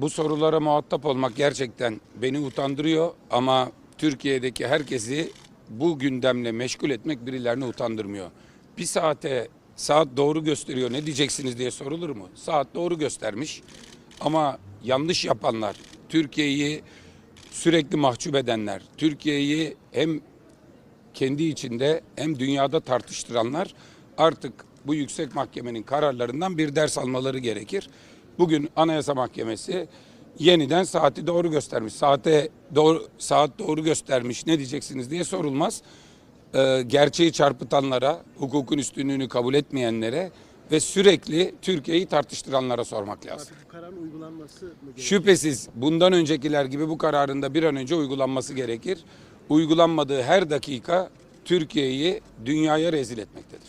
bu sorulara muhatap olmak gerçekten beni utandırıyor ama Türkiye'deki herkesi bu gündemle meşgul etmek birilerini utandırmıyor. Bir saate saat doğru gösteriyor ne diyeceksiniz diye sorulur mu? Saat doğru göstermiş ama yanlış yapanlar, Türkiye'yi sürekli mahcup edenler, Türkiye'yi hem kendi içinde hem dünyada tartıştıranlar artık bu yüksek mahkemenin kararlarından bir ders almaları gerekir. Bugün Anayasa Mahkemesi yeniden saati doğru göstermiş. Saate doğru saat doğru göstermiş ne diyeceksiniz diye sorulmaz. Ee, gerçeği çarpıtanlara, hukukun üstünlüğünü kabul etmeyenlere ve sürekli Türkiye'yi tartıştıranlara sormak lazım. Artık bu kararın uygulanması mı? Şüphesiz bundan öncekiler gibi bu kararın da bir an önce uygulanması gerekir. Uygulanmadığı her dakika Türkiye'yi dünyaya rezil etmektedir.